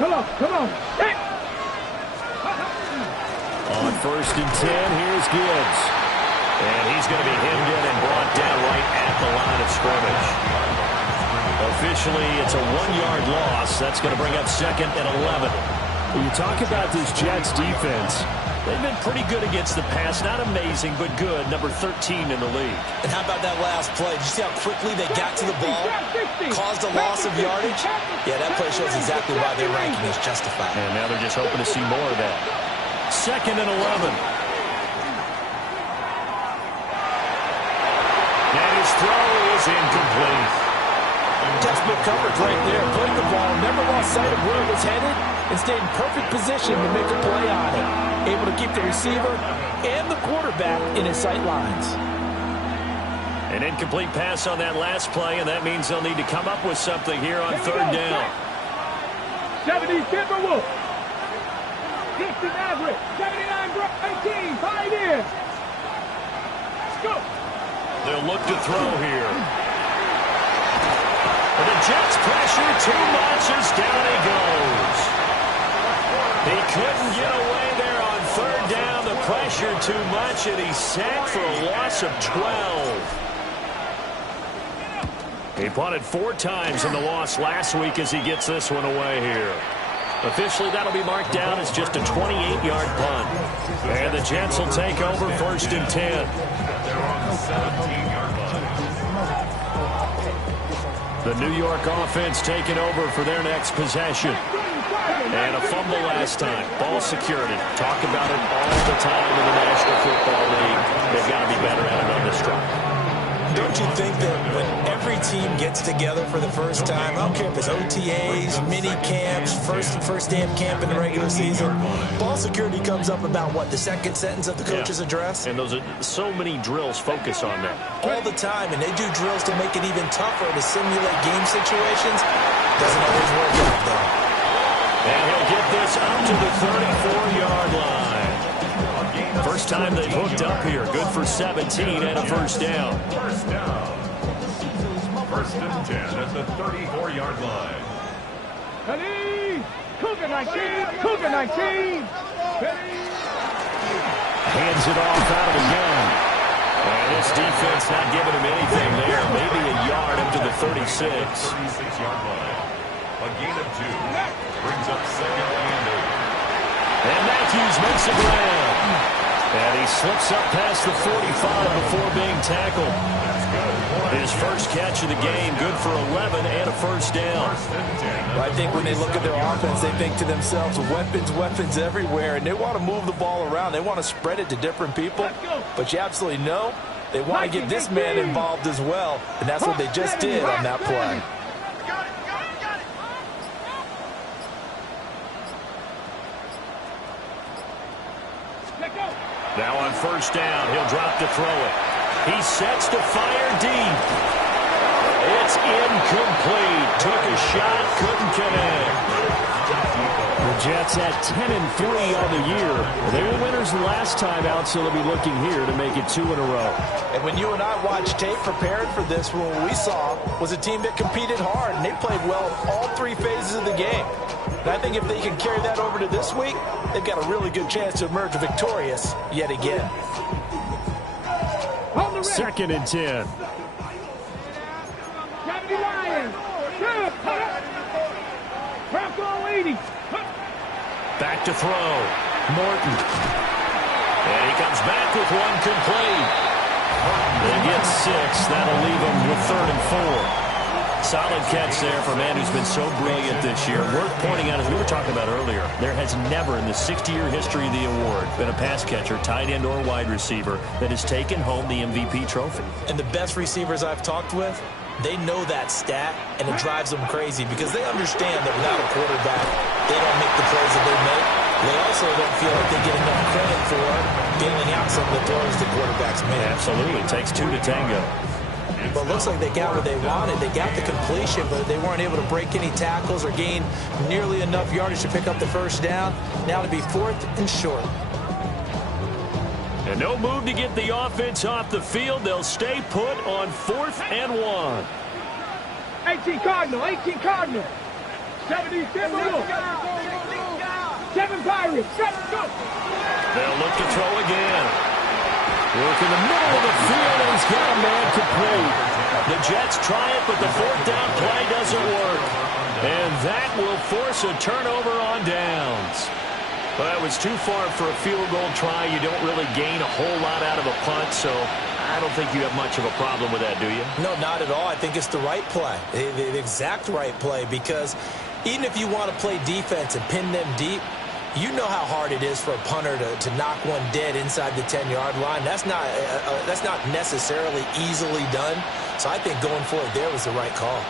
Come on. Hey. On 1st and 10, here's Gibbs. And he's going to be hemmed in and brought down right at the line of scrimmage. Officially, it's a 1-yard loss. That's going to bring up 2nd and 11. When you talk about this Jets defense, they've been pretty good against the pass. Not amazing, but good. Number 13 in the league. And how about that last play? Did you see how quickly they got to the ball? Caused a loss of yardage? Yeah, that play shows exactly why their ranking is justified. And now they're just hoping to see more of that. 2nd and 11. And his throw is incomplete. Textbook coverage right there. Playing the ball, never lost sight of where it was headed, and stayed in perfect position to make a play on it. Able to keep the receiver and the quarterback in his sight lines. An incomplete pass on that last play, and that means they'll need to come up with something here on 3rd down. 70 Timberwolves. 60 Maverick. 79 Brook 18. 5 in. Let's go. They'll look to throw here. But the Jets pressure too much as down he goes. He couldn't get away there on 3rd down. The pressure too much, and he's sacked for a loss of 12. He punted 4 times in the loss last week as he gets this one away here. Officially, that'll be marked down as just a 28-yard punt. And the Jets will take over 1st and 10. They're on the 17-yard line. The New York offense taking over for their next possession. And a fumble last time. Ball security. Talk about it all the time in the National Football League. They've got to be better at it on this drive. Don't you think that when every team gets together for the first time, I don't care if it's OTAs, mini camps, first day of camp in the regular season, ball security comes up about, what, the 2nd sentence of the coach's address? And those are so many drills focus on that. All the time, and they do drills to make it even tougher to simulate game situations. Doesn't always work out, though. And he'll get this up to the 34-yard line. First time they've hooked up here. Good for 17 and a 1st down. 1st down. 1st and 10 at the 34-yard line. Khalid! Cougar 19! Cougar 19! Hands it off out of the gun. And this defense not giving him anything there. Maybe a yard up to the 36. 36-yard line. A gain of 2. Brings up 2nd and 8. And Matthews makes a grab. And he slips up past the 45 before being tackled. His first catch of the game, good for 11 and a 1st down. Well, I think when they look at their offense, they think to themselves, weapons everywhere, and they want to move the ball around. They want to spread it to different people. But you absolutely know they want to get this man involved as well, and that's what they just did on that play. Now on 1st down, he'll drop to throw it. He sets to fire deep. It's incomplete. Took a shot, couldn't connect. the Jets at 10-3 on the year. They were winners last time out, so they'll be looking here to make it 2 in a row. And when you and I watched tape preparing for this, what we saw was a team that competed hard, and they played well in all 3 phases of the game. And I think if they can carry that over to this week, they've got a really good chance to emerge victorious yet again. 2nd and 10. Back to throw. Morton. And he comes back with one complete. They get 6. That'll leave him with 3rd and 4. Solid catch there for a man who's been so brilliant this year. Worth pointing out, as we were talking about earlier, there has never in the 60-year history of the award been a pass catcher, tight end, or wide receiver that has taken home the MVP trophy. And the best receivers I've talked with, they know that stat, and it drives them crazy because they understand that without a quarterback, they don't make the plays that they make. They also don't feel like they get enough credit for bailing out some of the throws the quarterbacks make. Absolutely. It takes 2 to tango. But it looks like they got what they wanted. They got the completion, but they weren't able to break any tackles or gain nearly enough yardage to pick up the 1st down. Now to be 4th and short. And no move to get the offense off the field. They'll stay put on 4th and 1. 18 Cardinal, 18 Cardinal. 70 Timberwolves. 7 Pirates. 7 go. They'll look to throw again. Work in the middle of the field, and he's got a man complete. The Jets try it, but the fourth down play doesn't work. And that will force a turnover on downs. Well, it was too far for a field goal try. You don't really gain a whole lot out of a punt, so I don't think you have much of a problem with that, do you? No, not at all. I think it's the right play, the exact right play, because even if you want to play defense and pin them deep, you know how hard it is for a punter to knock one dead inside the 10-yard line. That's not necessarily easily done. So I think going for it there was the right call.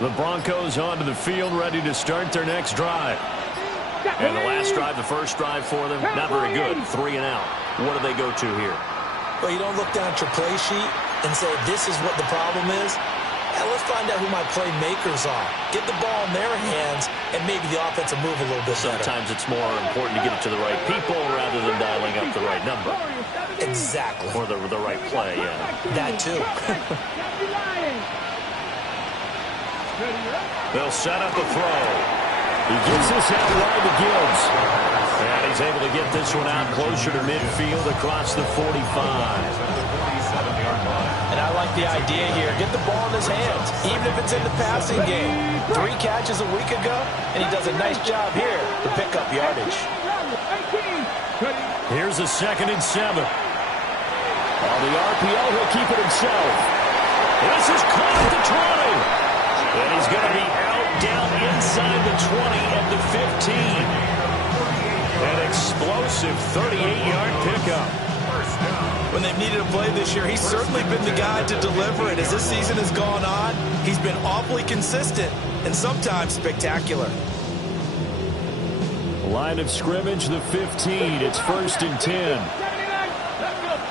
The Broncos onto the field, ready to start their next drive. And the last drive, the first drive for them, not very good. 3 and out. What do they go to here? Well, you don't look down at your play sheet and say, this is what the problem is. Yeah, let's find out who my playmakers are. Get the ball in their hands, and maybe the offense will move a little bit better. Sometimes it's more important to get it to the right people rather than dialing up the right number. Exactly. Or the right play, yeah. That too. They'll set up a throw. He gets this out wide to Gibbs. And he's able to get this one out closer to midfield across the 45. And I like the idea here. Get the ball in his hands, even if it's in the passing game. 3 catches a week ago, and he does a nice job here to pick up yardage. Here's a 2nd and 7. On the RPO, he'll keep it himself. This is caught at the 20. And he's going to be out down inside the 20 at the 15. An explosive 38-yard pickup. When they've needed a play this year, he's certainly been the guy to deliver it. As this season has gone on, he's been awfully consistent and sometimes spectacular. Line of scrimmage, the 15. It's 1st and 10.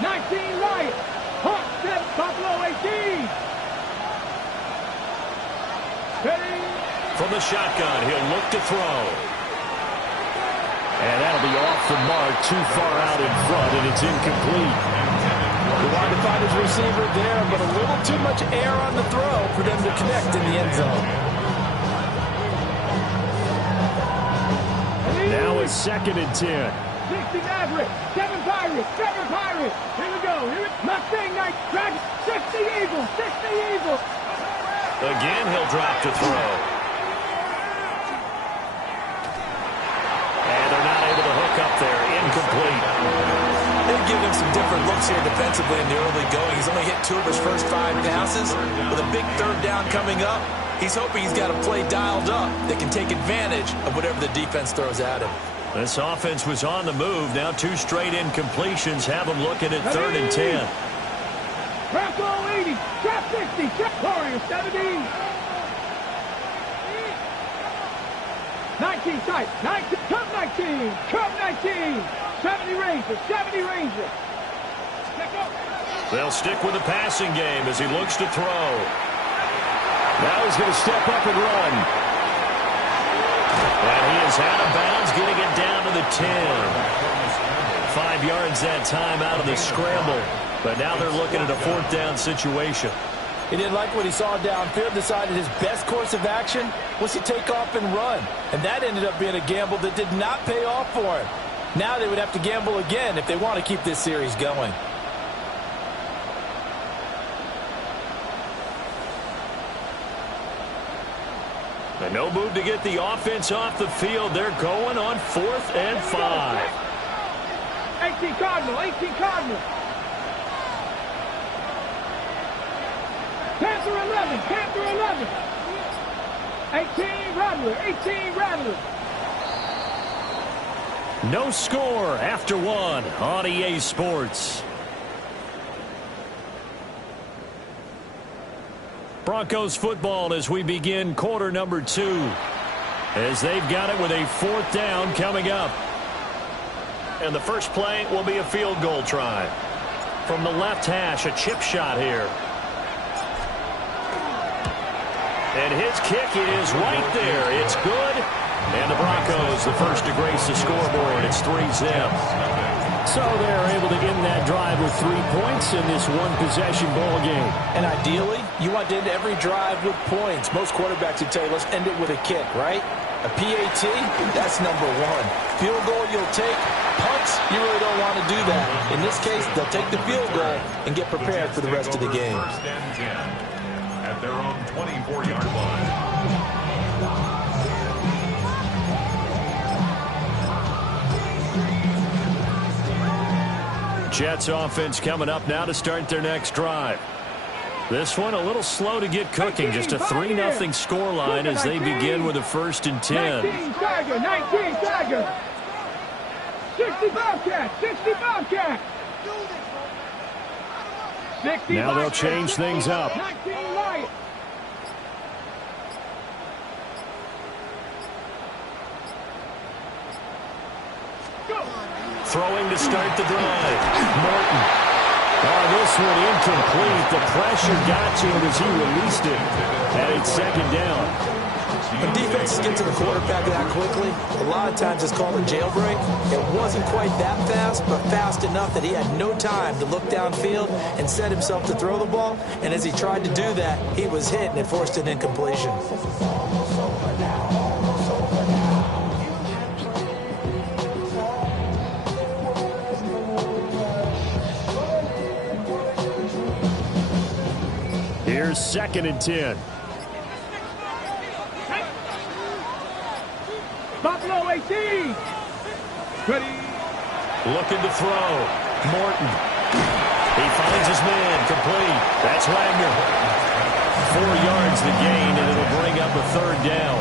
19 right. Hawk, Buffalo 18. From the shotgun, he'll look to throw. And that'll be off the mark, too far out in front, and it's incomplete. He wanted to find his receiver there, but a little too much air on the throw for them to connect in the end zone. Now it's 2nd and 10. 60 Maverick, 7 Pirates, 7 Pirates. Here we go. Mustang Knight, Dragon, 60 Eagles, 60 Eagles. Again, he'll drop to throw. And they're not able to hook up there. Incomplete. They've given him some different looks here defensively in the early going. He's only hit 2 of his first 5 passes. With a big 3rd down coming up, he's hoping he's got a play dialed up that can take advantage of whatever the defense throws at him. This offense was on the move. Now 2 straight incompletions have them looking at 3rd and 10. Bronco 80, trap 60, trap Warrior 70. 19 tight, 19, come 19, come 19. 70 Rangers, 70 Rangers. They'll stick with the passing game as he looks to throw. Now he's going to step up and run. And he is out of bounds, getting it down to the 10. 5 yards that time out of the scramble. But now they're looking at a 4th down situation. He didn't like what he saw downfield, decided his best course of action was to take off and run. And that ended up being a gamble that did not pay off for him. Now they would have to gamble again if they want to keep this series going. And no move to get the offense off the field. They're going on 4th and 5. 18 Cardinal, 18 Cardinal. Panther 11, Panther 11. 18 Rattler, 18 Rattler. No score after 1 on EA Sports. Broncos football as we begin quarter number 2. As they've got it with a 4th down coming up. And the first play will be a field goal try. From the left hash, a chip shot here. And his kick is right there. It's good. And the Broncos the first to grace the scoreboard. It's 3-zip. So they're able to end that drive with 3 points in this one-possession ball game. And ideally, you want to end every drive with points. Most quarterbacks would tell you, let's end it with a kick, right? A PAT, that's number one. Field goal you'll take. Punts, you really don't want to do that. In this case, they'll take the field goal and get prepared for the rest of the game. First and 10 at their own 24-yard line. Jets offense coming up now to start their next drive. This one a little slow to get cooking. Just a 3-0 scoreline as they begin with a 1st and 10. 19 Tiger, 19 Tiger. 65 cat, 65 cat. Now they'll change things up. 19 Lion. Throwing to start the drive. Morton. Oh, this one incomplete. The pressure got to him as he released it. And it's 2nd down. When defenses get to the quarterback that quickly, a lot of times it's called a jailbreak. It wasn't quite that fast, but fast enough that he had no time to look downfield and set himself to throw the ball. And as he tried to do that, he was hit and it forced an incompletion. Here's 2nd and 10. Buffalo 18. Ready. Looking to throw. Morton. He finds his man. Complete. That's Wagner. 4 yards the gain, and it'll bring up a 3rd down.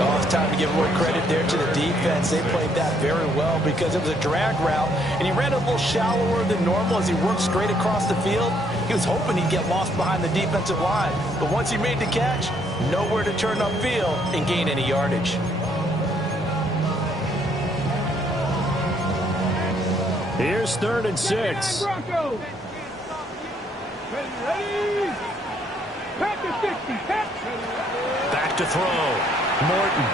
Oh, it's time to give more credit there to the defense. They played that very well because it was a drag route, and he ran a little shallower than normal as he worked straight across the field. He was hoping he'd get lost behind the defensive line, but once he made the catch, nowhere to turn upfield and gain any yardage. Here's 3rd and 6. Broncos. Ready. Pack to 60. Pack. Back to throw. Morton.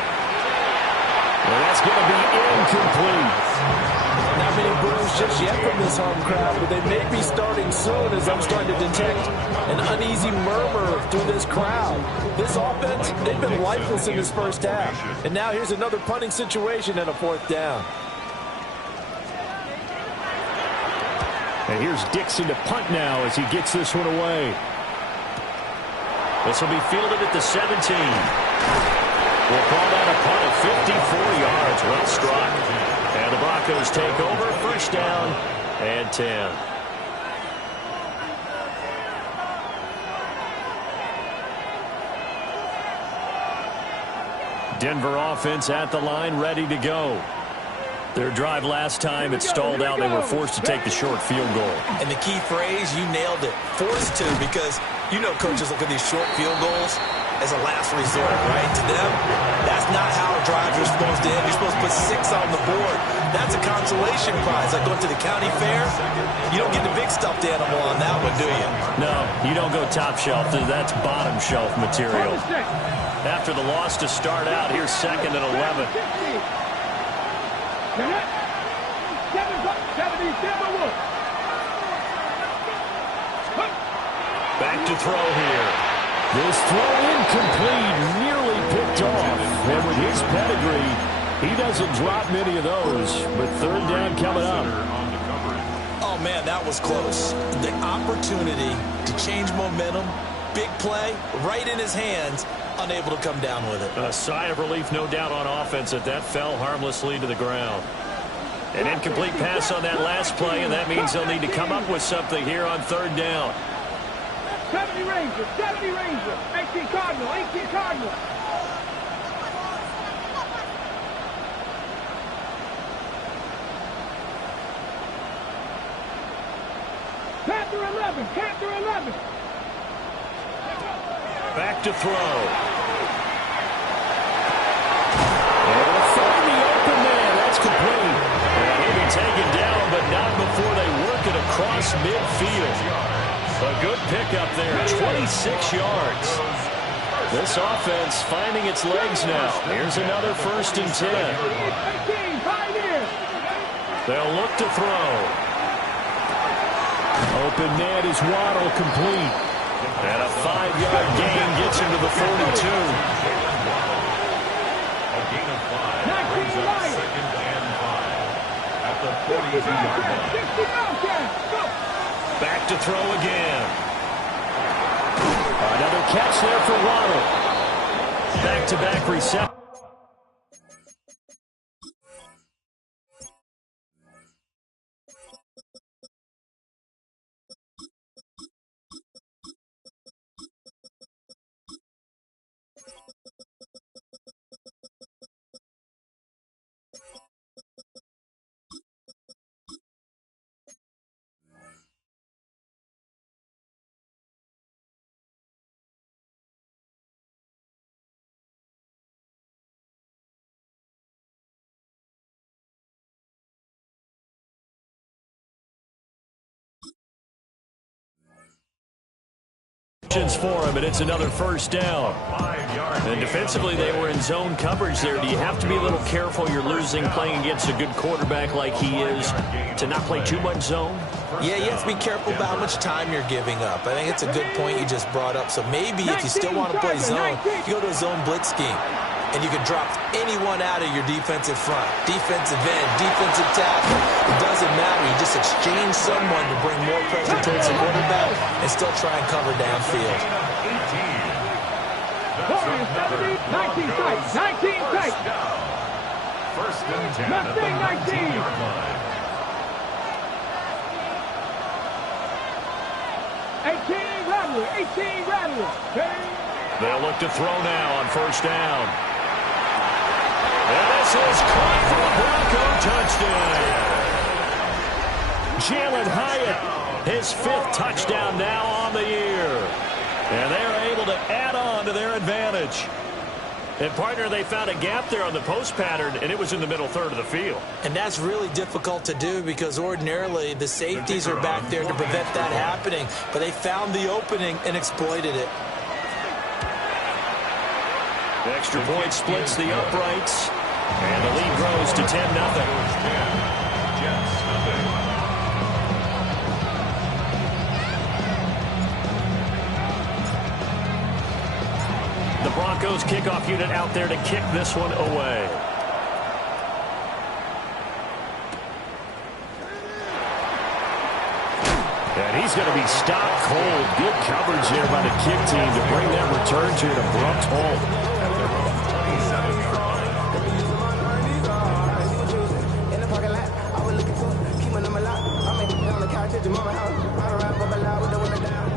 Well, that's going to be incomplete. Not many boos just yet from this home crowd, but they may be starting soon as I'm starting to detect an uneasy murmur through this crowd. This offense, they've been lifeless in this first half. And now here's another punting situation and a 4th down. And here's Dixon to punt now as he gets this one away. This will be fielded at the 17. We'll call that a punt of 54 yards. Well struck. And the Broncos take over. 1st down and 10. Denver offense at the line, ready to go. Their drive last time, it stalled out. They were forced to take the short field goal. And the key phrase, you nailed it. Forced to, because you know coaches look at these short field goals as a last resort, right? To them, that's not how drives are supposed to end. You're supposed to put 6 on the board. That's a consolation prize. Like going to the county fair, you don't get the big stuffed animal on that one, do you? No, you don't go top shelf. That's bottom shelf material. After the loss to start out, here's 2nd and 11. Back to throw here. This throw incomplete, nearly picked off. And with his pedigree, he doesn't drop many of those. But 3rd down coming up. Oh, man, that was close. The opportunity to change momentum, big play, right in his hands, unable to come down with it. A sigh of relief, no doubt, on offense that fell harmlessly to the ground. An incomplete pass on that last play, and that means they'll need to come up with something here on 3rd down. 70 Rangers, 70 Rangers, 18 Cardinal, 18 Cardinal. Panther 11, Panther 11. Back to throw. And they'll find the open man. That's complete. And he'll be taken down, but not before they work it across midfield. A good pickup there, 26 yards. This offense finding its legs now. Here's another 1st and 10. They'll look to throw. Open net is Waddle, complete. And a 5-yard gain gets him to the 42. A gain of 5 brings up 2nd and 5 at the 42-yard line. Back to throw again. Another catch there for Waddle. Back-to-back reception. For him, and it's another 1st down. And defensively, they were in zone coverage there. Do you have to be a little careful? You're losing playing against a good quarterback like he is to not play too much zone? Yeah, you have to be careful about how much time you're giving up. I think it's a good point you just brought up. So maybe if you still want to play zone, you go to a zone blitz scheme. And you can drop anyone out of your defensive front. Defensive end, defensive tackle. It doesn't matter. You just exchange someone to bring more pressure towards the quarterback and still try and cover downfield. 19 tight. 1st and 10 at the 19-yard line. 18 Rattler. They'll look to throw now on 1st down. And this is caught for a Bronco touchdown. Jalen Hyatt, his 5th touchdown now on the year. And they're able to add on to their advantage. And, partner, they found a gap there on the post pattern, and it was in the middle 3rd of the field. And that's really difficult to do because ordinarily the safeties are back there to prevent that happening. But they found the opening and exploited it. The extra point splits the uprights, and the lead grows to 10-0. Jets nothing. The Broncos kickoff unit out there to kick this one away. And he's going to be stopped cold. Good coverage there by the kick team to bring that return to an abrupt halt.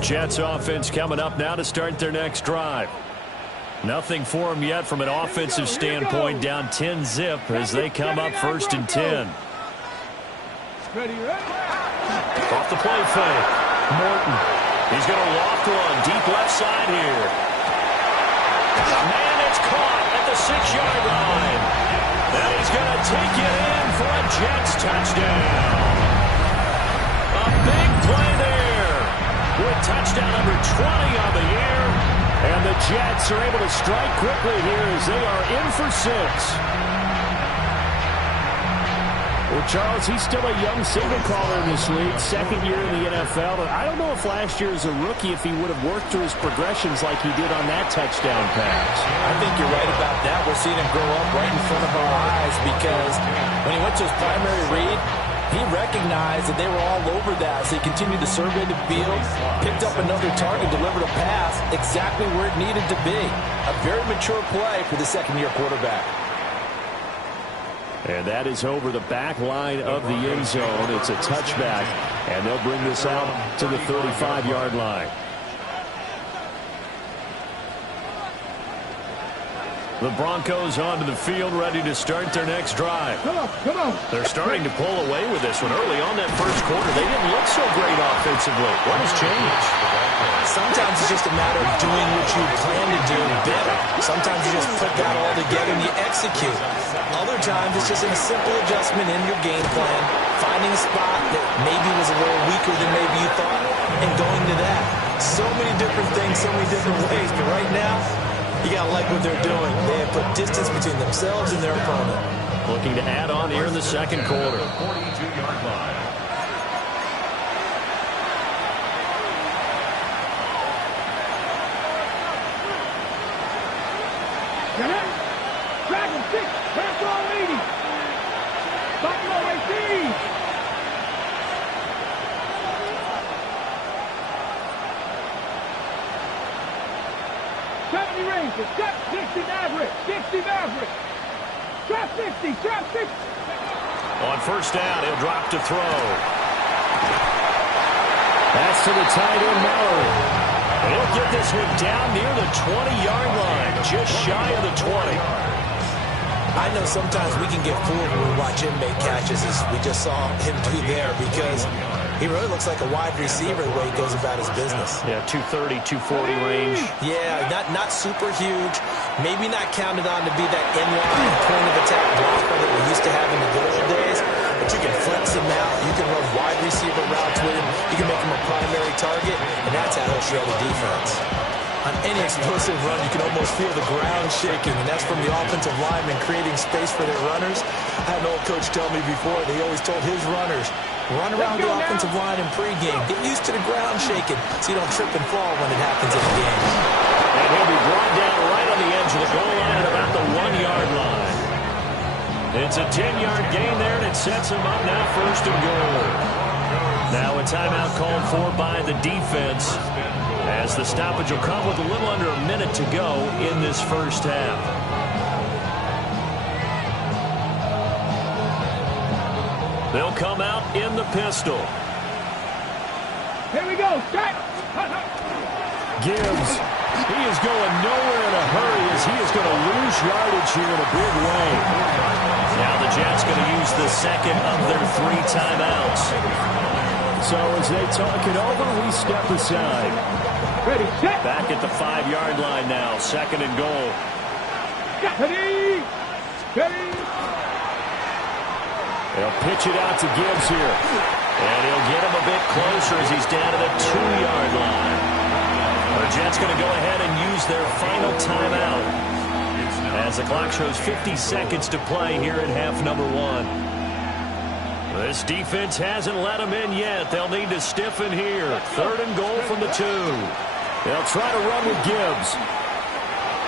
Jets offense coming up now to start their next drive. Nothing for them yet from an offensive standpoint, down 10-zip as they come up 1st and 10. Off the play fake. Morton. He's going to loft one deep left side here. Man, it's caught at the 6-yard line. And he's going to take it in for a Jets touchdown. A big play there with touchdown number 20 on the year. And the Jets are able to strike quickly here as they are in for 6. Well, Charles, he's still a young signal caller in this league, 2nd year in the NFL. And I don't know if last year as a rookie, if he would have worked through his progressions like he did on that touchdown pass. I think you're right about that. We're seeing him grow up right in front of our eyes because when he went to his primary read, he recognized that they were all over that, so he continued to survey the field, picked up another target, delivered a pass exactly where it needed to be. A very mature play for the 2nd-year quarterback. And that is over the back line of the end zone. It's a touchback, and they'll bring this out to the 35-yard line. The Broncos onto the field, ready to start their next drive. Come on. They're starting to pull away with this one. Early on that first quarter, they didn't look so great offensively. What has changed? Sometimes it's just a matter of doing what you plan to do better. Sometimes you just put that all together and you execute. Other times it's just a simple adjustment in your game plan, finding a spot that maybe was a little weaker than maybe you thought, and going to that. So many different things, so many different ways, but right now, You got to like what they're doing. They have put distance between themselves and their opponent. Looking to add on here in the second quarter. 42-yard line. Dragon 6, pass all 80. Buffalo AC. 70 Rangers, step 60 Maverick, 60 Maverick. Trap 60, trap 60. On first down, he'll drop to throw. That's to the tight end, Mallory. He'll get this one down near the 20-yard line, just shy of the 20. I know sometimes we can get fooled when we watch him make catches, as we just saw him do there, because he really looks like a wide receiver the way he goes about his business. Yeah, 230, 240 range. Yeah, not super huge. Maybe not counted on to be that inline point-of-attack blocker that we used to have in the good old days, but you can flex him out. You can run wide receiver routes with him. You can make him a primary target, and that's how he'll shred a defense. On any explosive run, you can almost feel the ground shaking, and that's from the offensive linemen creating space for their runners. I had an old coach tell me before, they always told his runners, run around the offensive line in pregame. Get used to the ground shaking so you don't trip and fall when it happens in the game. And he'll be brought down right on the edge of the goal line at about the 1-yard line. It's a 10-yard gain there, and it sets him up now first and goal. Now a timeout called for by the defense, as the stoppage will come with a little under a minute to go in this first half. They'll come out in the pistol. Here we go, set. Gibbs, he is going nowhere in a hurry, as he is going to lose yardage here in a big way. Now the Jets going to use the second of their 3 timeouts. So as they talk it over, we step aside. Ready, set. Back at the 5-yard line now, second and goal. Ready, ready. They'll pitch it out to Gibbs here. And he'll get him a bit closer as he's down to the 2-yard line. The Jets going to go ahead and use their final timeout, as the clock shows 50 seconds to play here in half number 1. This defense hasn't let them in yet. They'll need to stiffen here. Third and goal from the 2. They'll try to run with Gibbs.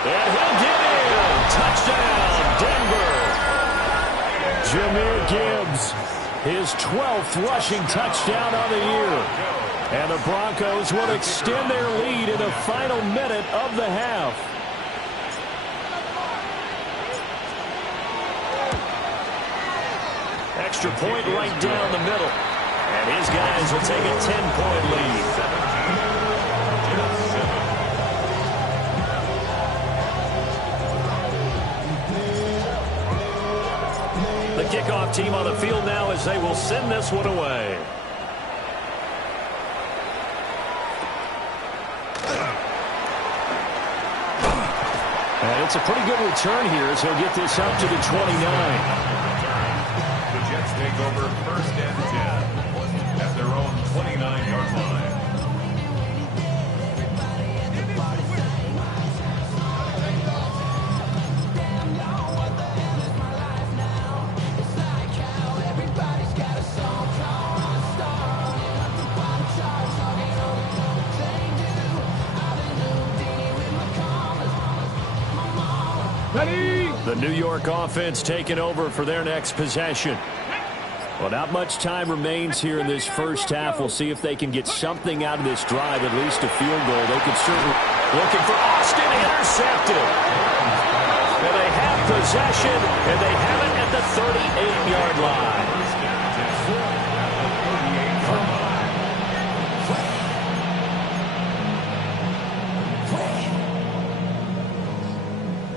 And he'll get in. Touchdown, Denver. Jahmyr Gibbs, his 12th rushing touchdown on the year. And the Broncos will extend their lead in the final minute of the half. Extra point right down the middle. And his guys will take a 10-point lead. The kickoff team on the field now, as they will send this one away. And it's a pretty good return here, as he'll get this up to the 29. The Jets take over first and 10 at their own 29-yard line. Ready. The New York offense taking over for their next possession. Well, not much time remains here in this first half. We'll see if they can get something out of this drive, at least a field goal. They could certainly... Looking for Austin, intercepted. And they have possession, and they have it at the 38-yard line.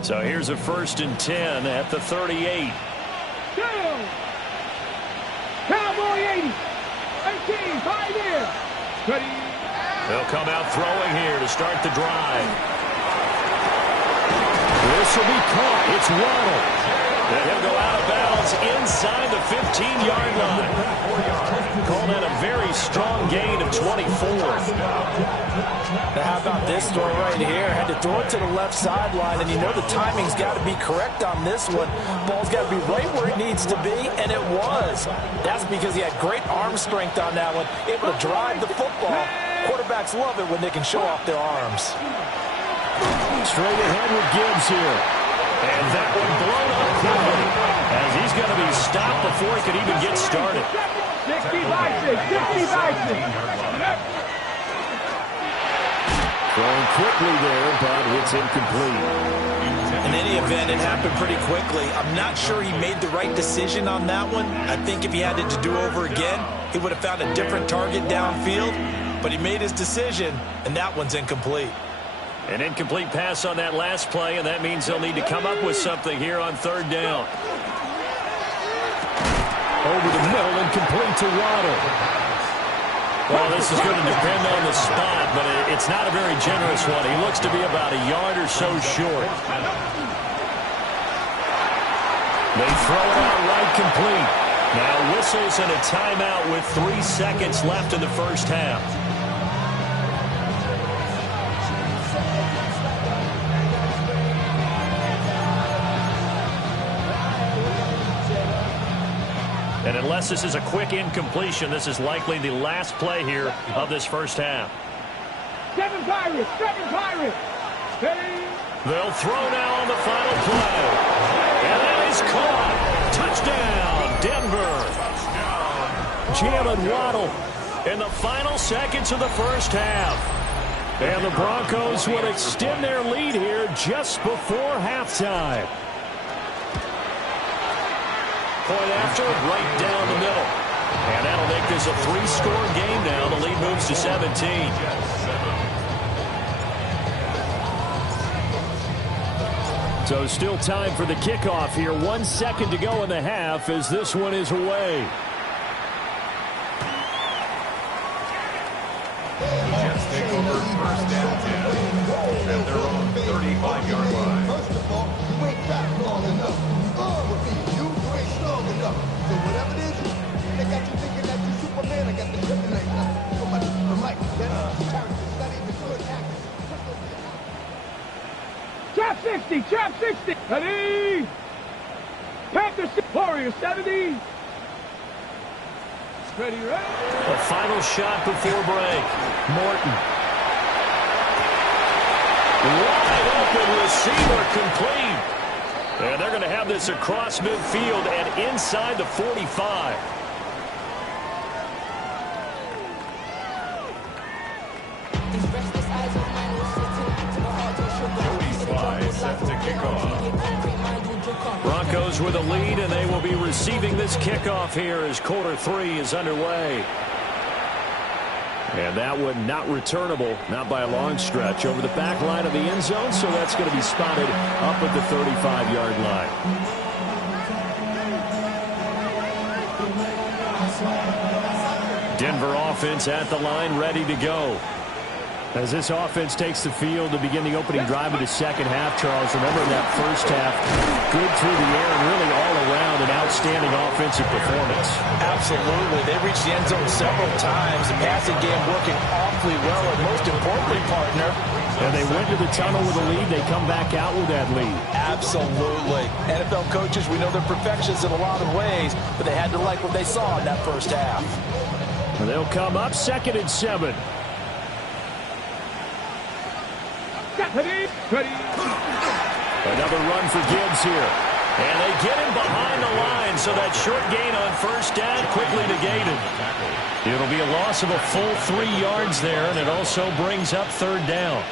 So here's a 1st and 10 at the 38. Down. Cowboy 80. 18, 5 in. Ready. They'll come out throwing here to start the drive. This will be caught. It's Ronald. And he'll go out of bounds inside the 15-yard line. Call that a very strong gain of 24. Now how about this throw right here? Had to throw it to the left sideline, and you know the timing's got to be correct on this one. Ball's got to be right where it needs to be, and it was. That's because he had great arm strength on that one, able to drive the football. Quarterbacks love it when they can show off their arms. Straight ahead with Gibbs here. And that one blown up quickly, as he's going to be stopped before he could even get started. 60-6. Throwing quickly there, but it's incomplete. In any event, it happened pretty quickly. I'm not sure he made the right decision on that one. I think if he had it to do over again, he would have found a different target downfield. But he made his decision, and that one's incomplete. An incomplete pass on that last play, and that means they'll need to come up with something here on third down. Over the middle and complete to Waddle. Well, this is going to depend on the spot, but it's not a very generous one. He looks to be about a yard or so short. They throw it out right complete. Now whistles and a timeout with 3 seconds left in the first half. And unless this is a quick incompletion, this is likely the last play here of this first half. Seven Pirates. They'll throw now on the final play. And that is caught. Touchdown, Denver. Jalen Waddle in the final seconds of the first half. And the Broncos would extend their lead here just before halftime. Point after, right down the middle. And that'll make this a 3-score game now. The lead moves to 17. So still time for the kickoff here. 1 second to go in the half as this one is away. Jets take over first and 10 at their own 35-yard line. First of all, you ain't got long enough. You ain't strong enough. So whatever it is, they got you thinking that you Superman. I got the kryptonite now. Somebody, the mic, character's not even good acting. Trap 60. Ready? Panthers, Warriors 70. Ready. A final shot before break. Morton. Wide open receiver complete. And they're going to have this across midfield and inside the 45. Set to kick off. Broncos with a lead, and they will be receiving this kickoff here as quarter 3 is underway. And that one not returnable, not by a long stretch, over the back line of the end zone, so that's going to be spotted up at the 35-yard line. Denver offense at the line, ready to go. As this offense takes the field to begin the opening drive of the second half, Charles, remember in that first half, good through the air and really all around an outstanding offensive performance. Absolutely. They reached the end zone several times. The passing game working awfully well, and most importantly, partner, and they went to the tunnel with a lead. They come back out with that lead. Absolutely. NFL coaches, we know they're perfectionists in a lot of ways, but they had to like what they saw in that first half. And they'll come up 2nd and 7. Ready. Another run for Gibbs here. And they get him behind the line, so that short gain on first down quickly negated. It'll be a loss of a full 3 yards there, and it also brings up third down.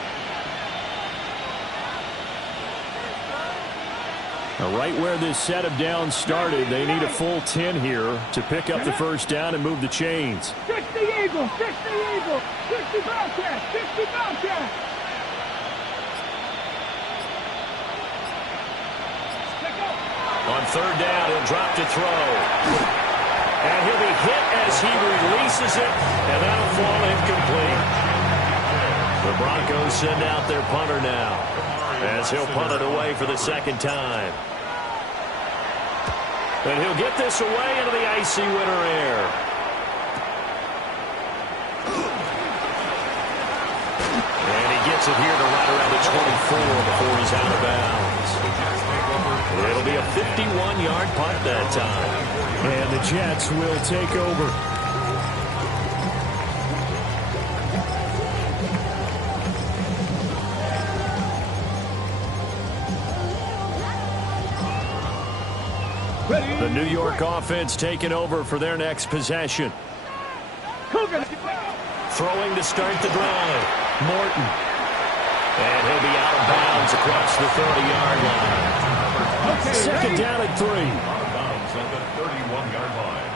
Now, right where this set of downs started, they need a full 10 here to pick up the first down and move the chains. 60 Eagles, 60 Bobcats, 60 Bobcats. On third down, he'll drop to throw. And he'll be hit as he releases it, and that'll fall incomplete. The Broncos send out their punter now, as he'll punt it away for the second time. And he'll get this away into the icy winter air. gets it here to right around the 24 before he's out of bounds. It'll be a 51-yard punt that time. And the Jets will take over. The New York offense taking over for their next possession. Throwing to start the drive. Morton. And he'll be out of bounds across the 30-yard line. Okay, second down at 3. Out of bounds at the 31-yard line.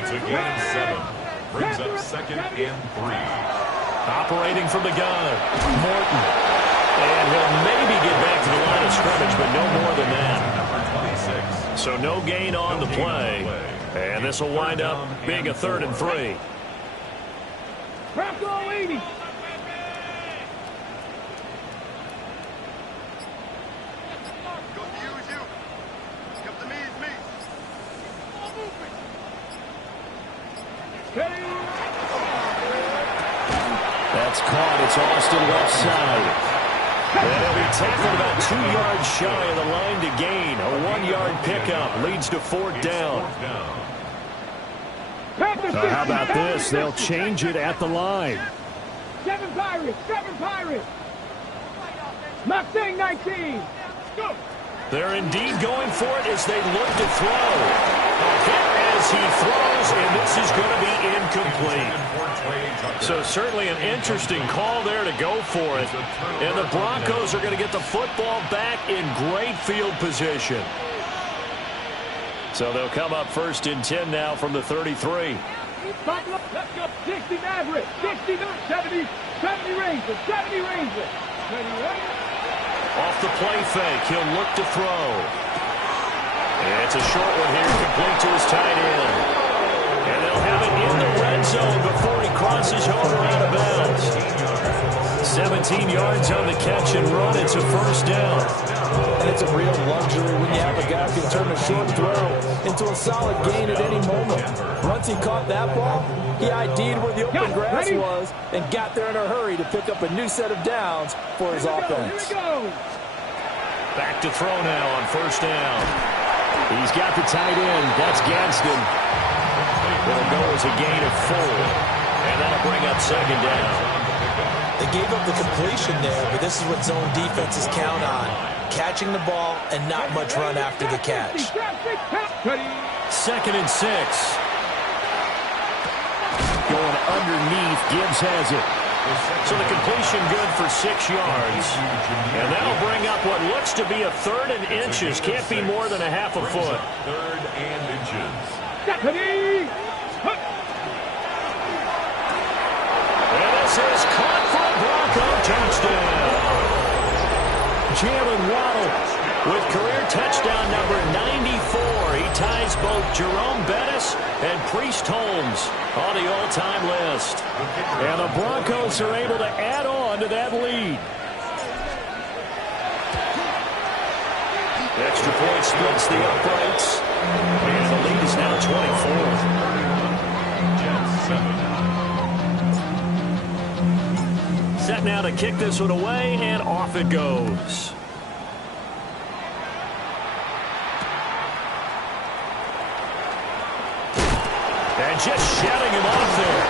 It's a gain of 7. Brings up second and 3. Operating from the gun. Morton. And he'll maybe get back to the line of scrimmage, but no more than that. So no gain on the play. And this will wind up being a 3rd and 3. Bronco 80. That's caught. It's Austin left side. And he'll be tackled about 2 yards shy of the line to gain. A 1-yard pickup leads to 4th down. How about this? They'll change it at the line. 7 Pirates. 7 Pirates. Mustang 19. Go. They're indeed going for it as they look to throw. A hit as he throws, and this is going to be incomplete. So certainly an interesting call there to go for it. And the Broncos are going to get the football back in great field position. So they'll come up 1st and 10 now from the 33. Let's go. 60 Maverick. 60 70. 70 Rangers. 70 Rangers. Off the play fake, he'll look to throw. And it's a short one here, complete to his tight end. And they'll have it in the red zone before he crosses over out of bounds. 17 yards on the catch and run. It's a 1st down. And it's a real luxury when you have a guy who can turn a short throw into a solid gain at any moment. Once he caught that ball, he ID'd where the open grass was and got there in a hurry to pick up a new set of downs for his offense. Here we go. Back to throw now on 1st down. He's got the tight end. That's Gadsden. It'll go as a gain of 4. And that'll bring up 2nd down. They gave up the completion there, but this is what zone defenses count on. Catching the ball and not much run after the catch. 2nd and 6. Going underneath. Gibbs has it. So the completion good for 6 yards. And that'll bring up what looks to be a 3rd and inches. Can't be more than a half a foot. 3rd and inches. And this is caught for a Bronco touchdown. Jalen Waddle with career touchdown number 94. He ties both Jerome Bettis and Priest Holmes on the all-time list. And the Broncos are able to add on to that lead. Extra point splits the uprights. And the lead is now 24. Jets 7. Set now to kick this one away, and off it goes. And just shutting him off there.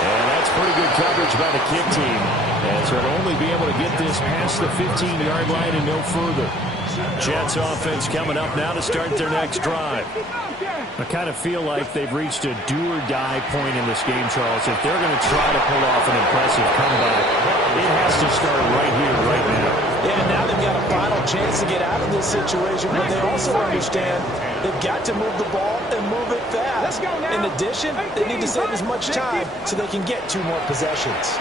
And that's pretty good coverage by the kick team. As they'll only be able to get this past the 15-yard line and no further. Jets offense coming up now to start their next drive. I kind of feel like they've reached a do-or-die point in this game, Charles. If they're going to try to pull off an impressive comeback, it has to start right here, right now. Yeah, now they've got a final chance to get out of this situation, but they also understand they've got to move the ball and move it fast. In addition, they need to save as much time so they can get 2 more possessions.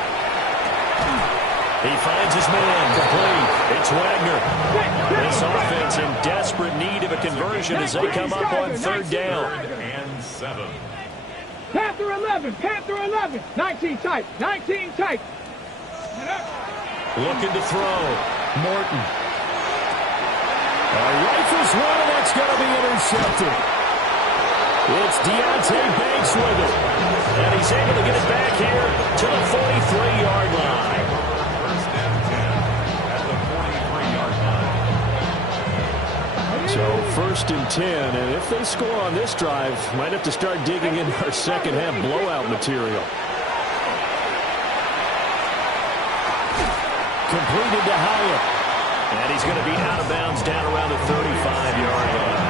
He finds his man, complete. It's Wagner. This offense in desperate need of a conversion as they come up on 3rd down. 3rd and 7. Panther 11. Panther 11. 19 tight. 19 tight. Looking to throw. Morton. Rifles one, and that's going to be intercepted. It's Deontay Banks with it. And he's able to get it back here to the 43-yard line. So 1st and 10, and if they score on this drive, might have to start digging in our second half blowout material. Completed to Hyatt. And he's going to be out of bounds down around the 35-yard line.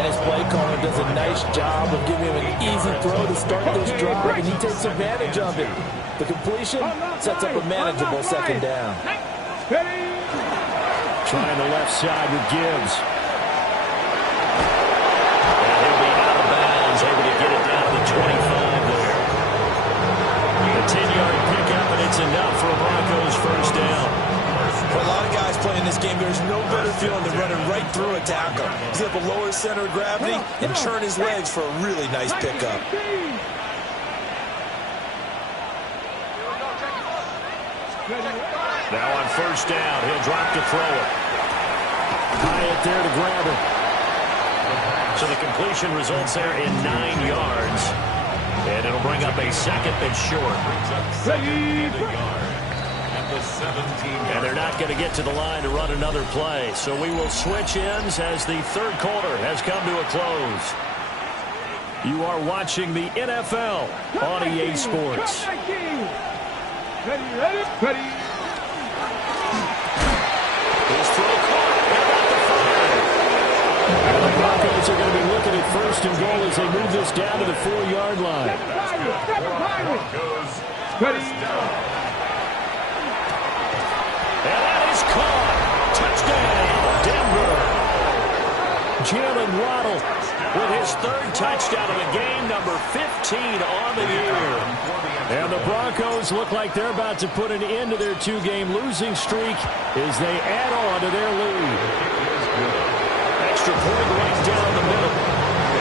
And his play caller does a nice job of giving him an easy throw to start this drive, and he takes advantage of it. The completion sets up a manageable second down. Trying the left side with Gibbs. And he'll be out of bounds, able to get it down to the 25 there. A 10-yard pickup, and it's enough for a Broncos first down. For a lot of guys playing this game, there's no better feeling than running right through a tackle. He's able to lower his center of gravity and churn his legs for a really nice pickup. Now on first down, he'll drop to throw it. Hyatt there to grab it. So the completion results there in 9 yards. And it'll bring up a second and short. And they're not going to get to the line to run another play. So we will switch ends as the third quarter has come to a close. You are watching the NFL on EA Sports. Ready. His throw caught at the 5. And the Broncos are going to be looking at first and goal as they move this down to the 4-yard line. Ready. And that is caught. Touchdown, Denver. Jalen Waddle with his 3rd touchdown of the game, number 15 on the year. And the Broncos look like they're about to put an end to their 2-game losing streak as they add on to their lead. Extra point right down the middle.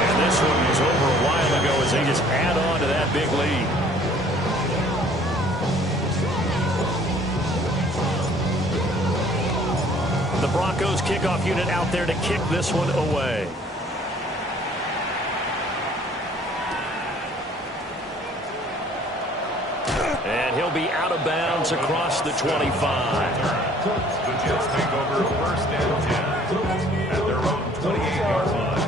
And this one was over a while ago as they just add on to that big lead. The Broncos kickoff unit out there to kick this one away. And he'll be out of bounds across the 25. The Jets take over 1st and 10 at their own 28-yard line.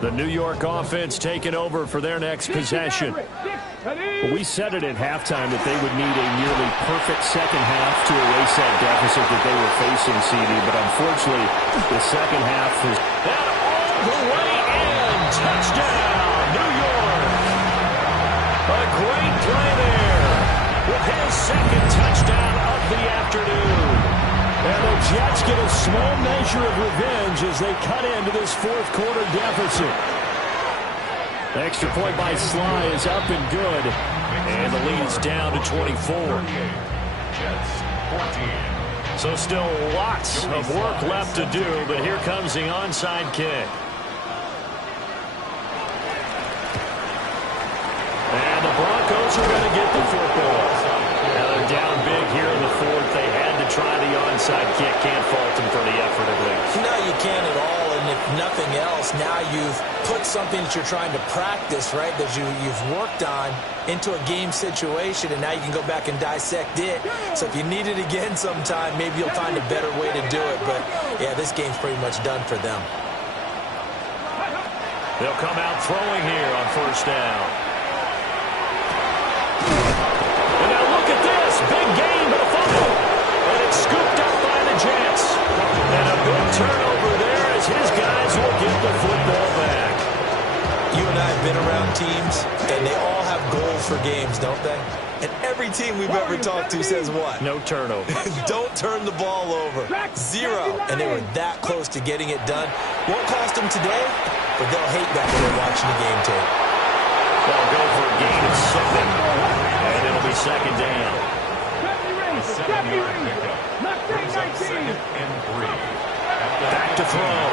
The New York offense taking over for their next possession. We said it at halftime that they would need a nearly perfect second half to erase that deficit that they were facing, CD. But unfortunately, the second half is that all the way in. Touchdown, New York. A great play there with his 2nd touchdown of the afternoon. And the Jets get a small measure of revenge as they cut into this 4th quarter deficit. Extra point by Sly is up and good. And the lead's down to 24. Jets 14. So still lots of work left to do, but here comes the onside kick. And the Broncos are going to get the football. Now they're down big here in the 4th. They had to try the onside kick. Can't fault them for the effort at least. No, you can't at all. And if nothing else, now you've put something that you're trying to practice, right, that you've worked on into a game situation, and now you can go back and dissect it. So if you need it again sometime, maybe you'll find a better way to do it. But, yeah, this game's pretty much done for them. They'll come out throwing here on first down. And now look at this. Big gain, but a fumble. And it's scooped up by the Jets. And a big turnover there as his guys will get the football back. You and I have been around teams, and they all have goals for games, don't they? And every team we've ever talked to says what? No turnover. Don't turn the ball over. 0. And they were that close to getting it done. Won't cost them today, but they'll hate that when they're watching the game tape. They'll go for a gain of 7. And it'll be second down. A 7-yard pickup. Brings up 2nd and 3. Back to throw.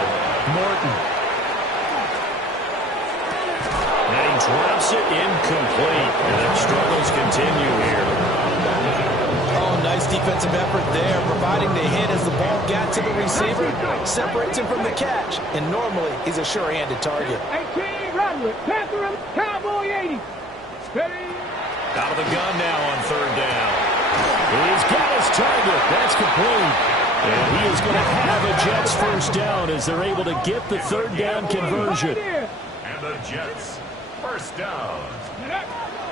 Morton. And he drops it incomplete. And the struggles continue here. Oh, nice defensive effort there, providing the hit as the ball got to the receiver, separates him from the catch, and normally he's a sure-handed target. 18, run with Panther, Cowboy 80. Steady. Out of the gun now on third down. He's got his target. That's complete. And he is going to have a Jets first down as they're able to get the third down conversion. And the Jets first down.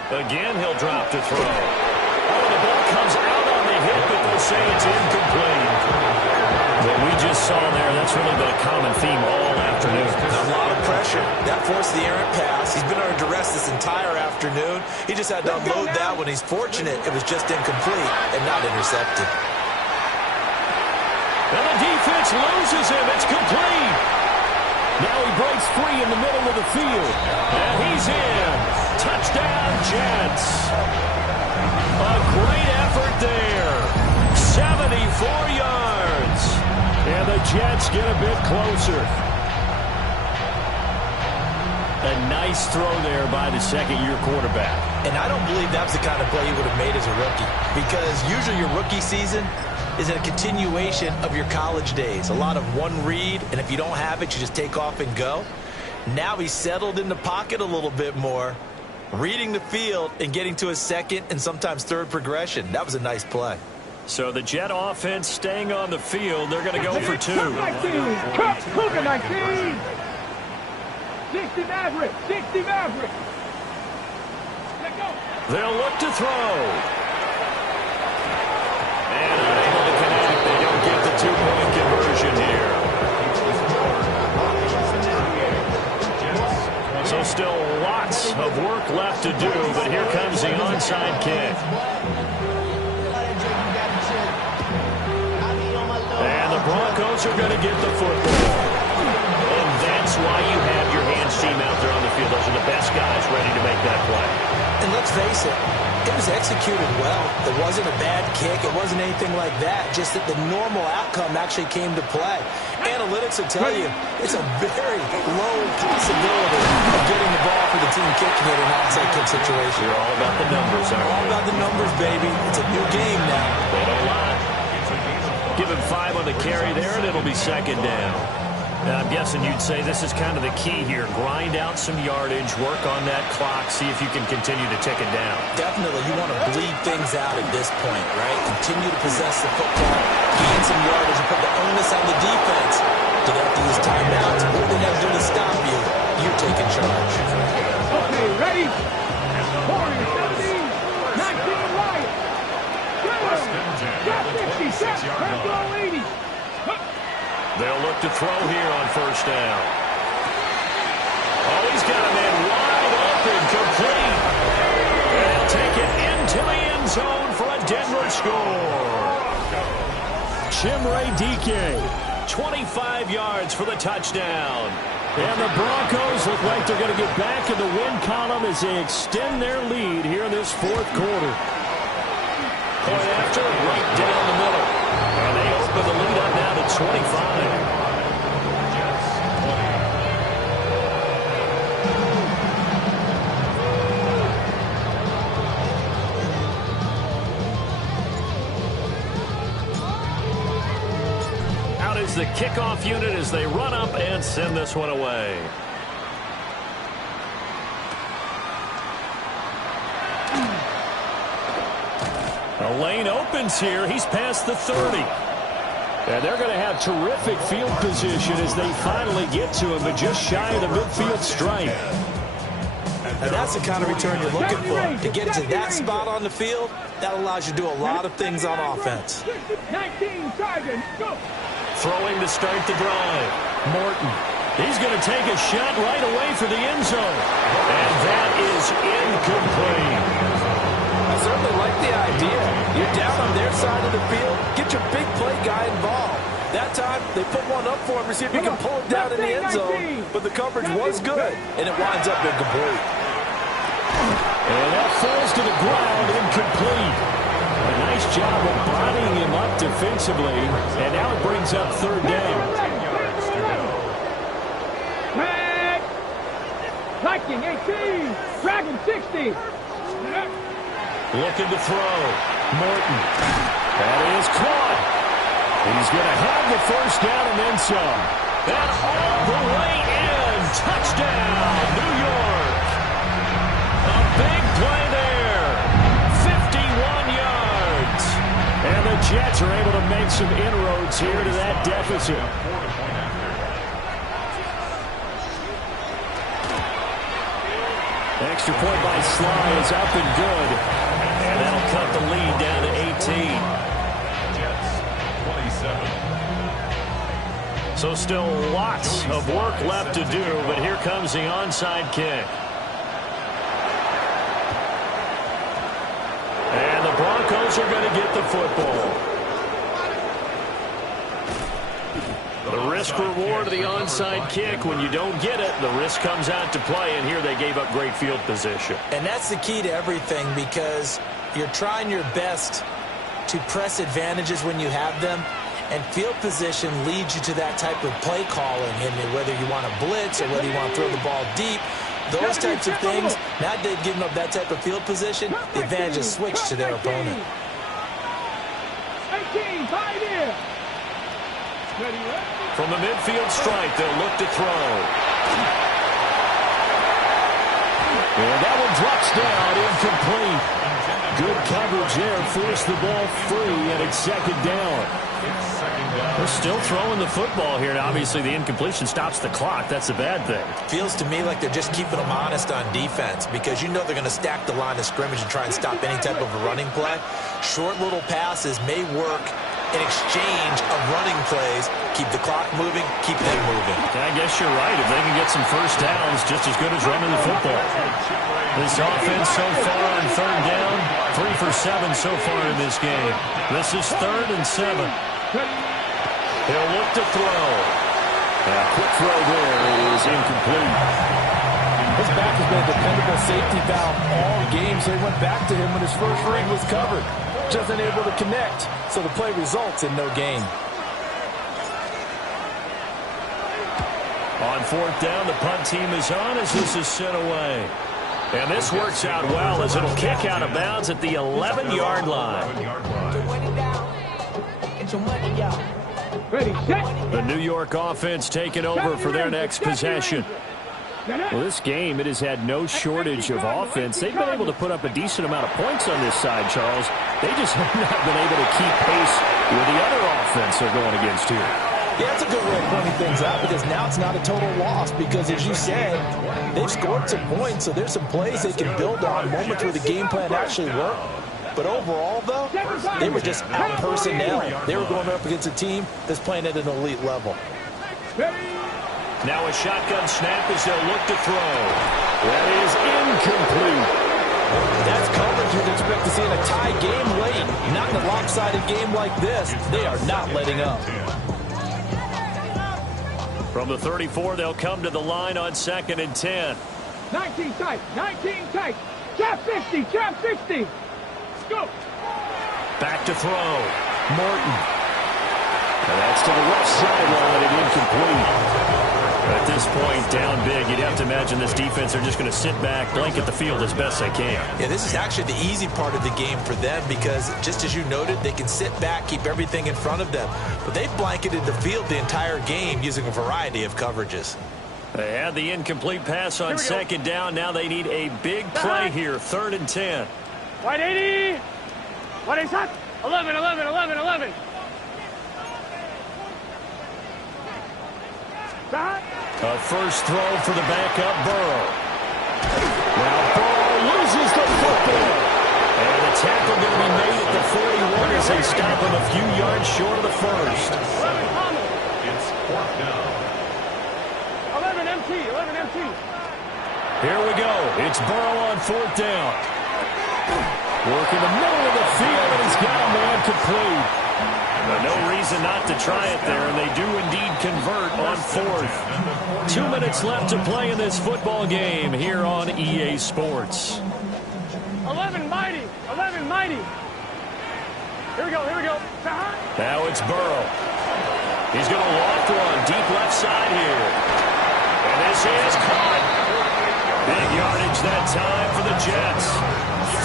Again, he'll drop to throw. Oh, the ball comes out on the hit, but they'll say it's incomplete. What we just saw there, that's really been a common theme all afternoon. A lot of pressure. That forced the errant pass. He's been under duress this entire afternoon. He just had to unload that one. He's fortunate it was just incomplete and not intercepted. And the defense loses him. It's complete. Now he breaks free in the middle of the field. And he's in. Touchdown, Jets. A great effort there. 74 yards. And the Jets get a bit closer. A nice throw there by the second-year quarterback. And I don't believe that's the kind of play he would have made as a rookie. Because usually your rookie season is a continuation of your college days. A lot of one read, and if you don't have it, you just take off and go. Now he's settled in the pocket a little bit more, reading the field and getting to his second and sometimes third progression. That was a nice play. So the Jet offense staying on the field. They're going to go for two. 19. Cougar 19. 60 Maverick. 60 Maverick. Let go. They'll look to throw. And unable to connect. They don't get the two-point conversion here. So still lots of work left to do, but here comes the onside kick. And the Broncos are going to get the football. And that's why you have your hands team out there on the field. Those are the best guys ready to make that play. And let's face it, it was executed well. It wasn't a bad kick. It wasn't anything like that. Just that the normal outcome actually came to play. Analytics will tell you it's a very low possibility of getting the ball for the team kicking it in an onside kick situation. You're all about the numbers, aren't you? All about the numbers, baby. It's a new game now. They don't lie. Give him 5 on the carry there, and it'll be second down. Now, I'm guessing you'd say this is kind of the key here. Grind out some yardage, work on that clock, see if you can continue to tick it down. Definitely. You want to bleed things out at this point, right? Continue to possess the football, gain some yardage, and put the onus on the defense. Do they have to use timeouts? What do they have to do to stop you? You're taking charge. Okay, ready? 40, 17, 19, right. Got 50, set, turn goal 80. They'll look to throw here on first down. Oh, he's got a man wide open, complete. And they'll take it into the end zone for a Denver score. Chimere Dike. 25 yards for the touchdown. And the Broncos look like they're going to get back in the win column as they extend their lead here in this fourth quarter. Point after, right down the middle. And they open the lead up now to 25. Out is the kickoff unit as they run up and send this one away. A lane opens here. He's past the 30. And they're going to have terrific field position as they finally get to him, but just shy of the midfield stripe. And that's the kind of return you're looking for. To get to that spot on the field, that allows you to do a lot of things on offense. 19, Tiger, go. Throwing to start the drive. Morton. He's going to take a shot right away for the end zone. And that is incomplete. I certainly like the idea. You're down on their side of the field. Get your big play guy involved. That time, they put one up for him to see if he can pull it down in the end zone. But the coverage was good, and it winds up incomplete. And that falls to the ground, incomplete. A nice job of bodying him up defensively. And now it brings up third down. Viking 18, Dragon 60. Looking to throw. Morton. That is caught. He's going to have the first down and then some. And all the way in. Touchdown, New York. A big play there. 51 yards. Jets are able to make some inroads here to that deficit. Extra point by Sly is up and good. And that'll cut the lead down to 18. Jets 27. So still lots of work left to do, but here comes the onside kick. And the Broncos are going to get the football. The risk reward of the onside kick. When you don't get it, the risk comes out to play, and here they gave up great field position. And that's the key to everything, because you're trying your best to press advantages when you have them, and field position leads you to that type of play calling, and whether you want to blitz or whether you want to throw the ball deep, those types of things. Now they've given up that type of field position, the advantage is switched to their opponent. 18, 5 here. From the midfield stripe, they'll look to throw. And that one drops down, incomplete. Good coverage there, forced the ball free, and it's second down. They're still throwing the football here, and obviously the incompletion stops the clock. That's a bad thing. Feels to me like they're just keeping them honest on defense, because you know they're going to stack the line of scrimmage and try and stop any type of a running play. Short little passes may work in exchange of running plays. Keep the clock moving, keep them moving. I guess you're right. If they can get some first downs, just as good as running the football. This offense so far on third down, 3 for 7 so far in this game. This is 3rd and 7. He'll look to throw. A quick throw there is incomplete. His back has been a dependable safety valve all game, so he went back to him when his first ring was covered. Just unable to connect, so the play results in no gain. On 4th down, the punt team is on as this is sent away. And this works out well as it'll kick out of bounds at the 11-yard line. Ready, set. The New York offense taking over for their next possession. Well, this game, it has had no shortage of offense. They've been able to put up a decent amount of points on this side, Charles. They just have not been able to keep pace with the other offense they're going against here. Yeah, that's a good way of pointing things out, because now it's not a total loss, because as you said, they've scored some points, so there's some plays they can build on, moments where the game plan actually worked. But overall, though, they were just out personnel. They were going up against a team that's playing at an elite level. Now a shotgun snap as they'll look to throw. That is incomplete. That's coverage you'd expect to see in a tie game late. Not in a lopsided game like this. They are not letting up. From the 34, they'll come to the line on 2nd and 10. 19 tight, 19 tight. Trap 50, trap 50. Go. Back to throw. Morton. And that's to the left sideline and incomplete. At this point, down big, you'd have to imagine this defense are just going to sit back, blanket the field as best they can. Yeah, this is actually the easy part of the game for them, because just as you noted, they can sit back, keep everything in front of them. But they've blanketed the field the entire game using a variety of coverages. They had the incomplete pass on 2nd down. Now they need a big play here, 3rd and 10. White 80. White 80. 11, 11, 11, 11. A first throw for the backup Burrow. Now Burrow loses the football. And the tackle going to be made at the 41 as they stop him a few yards short of the first. It's 4th down. 11 MT, 11 MT. Here we go. It's Burrow on 4th down. Work in the middle of the field, and he's got a man complete. No reason not to try it there, and they do indeed convert on 4th. 2 minutes left to play in this football game here on EA Sports. 11 mighty, 11 mighty. Here we go, here we go. Now it's Burrow. He's going to loft one deep left side here. And this is caught. Big yardage that time for the Jets.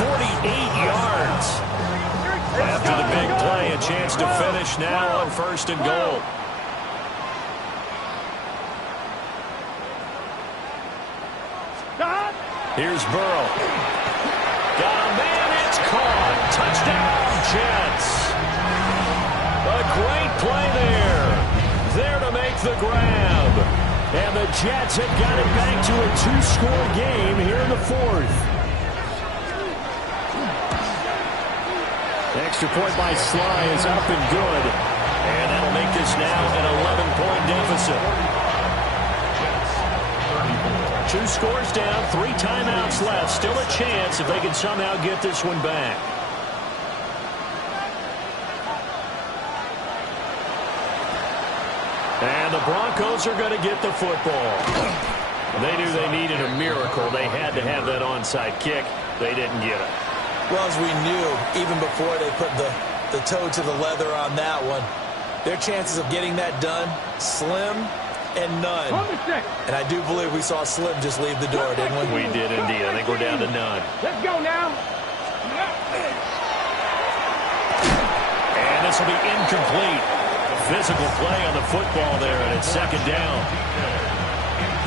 48 yards. After the big play, a chance to finish now on 1st and goal. Here's Burrow. Got a man, it's caught. Touchdown, Jets. A great play there. There to make the grab. And the Jets have got it back to a 2-score game here in the fourth. Extra point by Sly is up and good. And that'll make this now an 11-point deficit. 2 scores down, 3 timeouts left. Still a chance if they can somehow get this one back. And the Broncos are going to get the football. They knew they needed a miracle. They had to have that onside kick. They didn't get it. Well, as we knew, even before they put the toe to the leather on that one, their chances of getting that done, slim and none. And I do believe we saw Slim just leave the door, didn't we? We did indeed. I think we're down to none. Let's go now. And this will be incomplete. Physical play on the football there, and it's second down.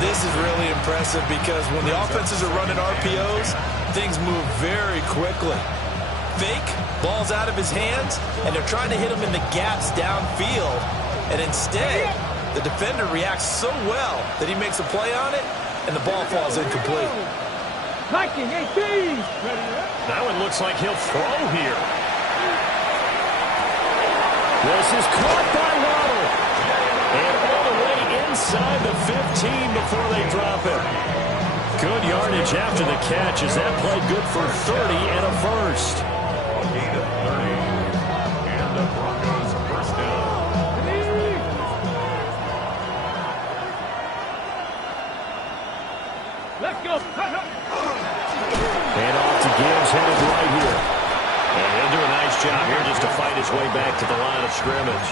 This is really impressive because when the offenses are running RPOs, things move very quickly. Fake, ball's out of his hands, and they're trying to hit him in the gaps downfield. And instead, the defender reacts so well that he makes a play on it, and the ball falls incomplete. 19-18. That one looks like he'll throw here. This is caught by Waddle. And all the way inside the 15 before they drop it. Good yardage after the catch as that played good for 30 and a first. Gain of 30. And the Broncos first down. Let's go. And off to Gibbs, headed right here. And he'll do a nice job here just to fight his way back to the line of scrimmage.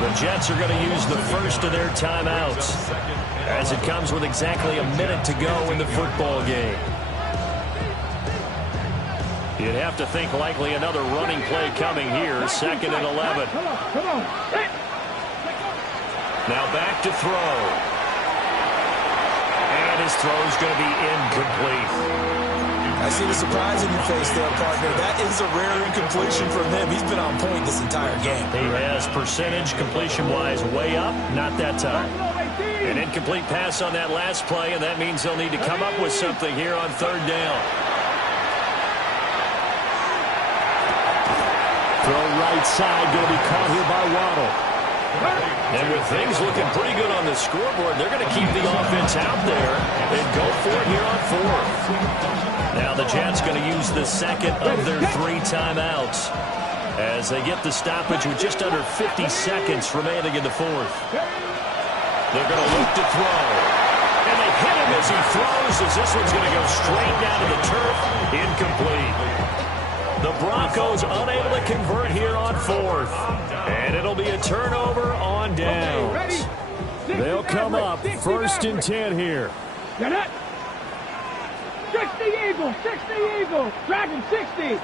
The Jets are going to use the first of their timeouts as it comes with exactly a minute to go in the football game. You'd have to think likely another running play coming here, 2nd and 11. Come on. Now back to throw. And his throw's going to be incomplete. I see the surprise in your face there, partner. That is a rare incompletion from him. He's been on point this entire game. He has percentage completion-wise way up, not that time. An incomplete pass on that last play, and that means they'll need to come up with something here on 3rd down. Throw right side, going to be caught here by Waddle. And with things looking pretty good on the scoreboard, they're going to keep the offense out there and go for it here on 4th. Now the Jets going to use the 2nd of their 3 timeouts as they get the stoppage with just under 50 seconds remaining in the 4th. They're going to look to throw. And they hit him as he throws as this one's going to go straight down to the turf. Incomplete. The Broncos unable to convert here on 4th. And it'll be a turnover on downs. They'll come up 1st and 10 here. 60 Eagles, 60 Eagles, Dragon 60.